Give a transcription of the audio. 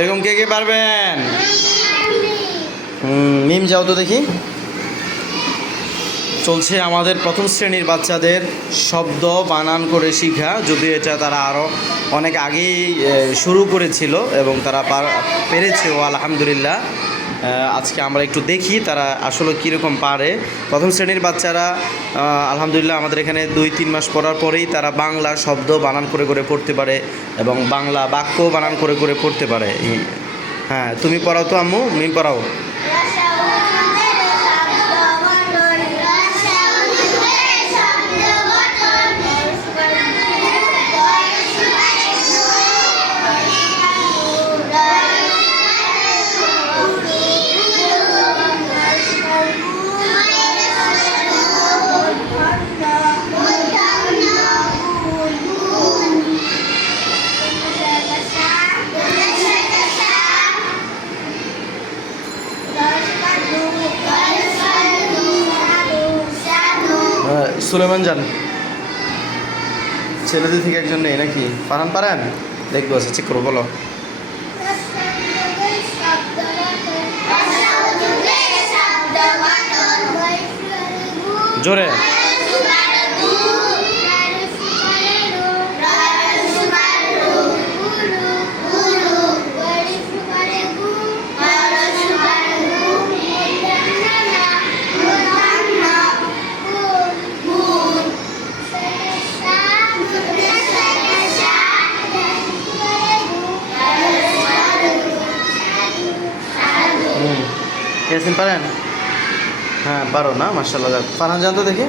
এরকম কে কে পারবেন? মিম যাও তো দেখি। চলছে আমাদের প্রথম শ্রেণীর বাচ্চাদের শব্দ বানান করে শেখা, যদিও এটা তারা আরও অনেক আগেই শুরু করেছিল এবং তারা পেরেছেও আলহামদুলিল্লাহ। আজকে আমরা একটু দেখি তারা আসলে কীরকম পারে। প্রথম শ্রেণীর বাচ্চারা আলহামদুলিল্লাহ আমাদের এখানে 2-3 মাস পড়ার পরেই তারা বাংলা শব্দ বানান করে করে পড়তে পারে এবং বাংলা বাক্য বানান করে করে পড়তে পারে। হ্যাঁ, তুমি পড়াও তো আম্মু, মিম পড়াও। সুলেমান জান, ছেলেদের থেকে একজন নেই নাকি? পারেন দেখবো, আচ্ছা চেক করবো, বলো। জোরে। ইয়াসিন পারেন? হ্যাঁ পারো না, মাশাআল্লাহ। ফারহান জান তো দেখি।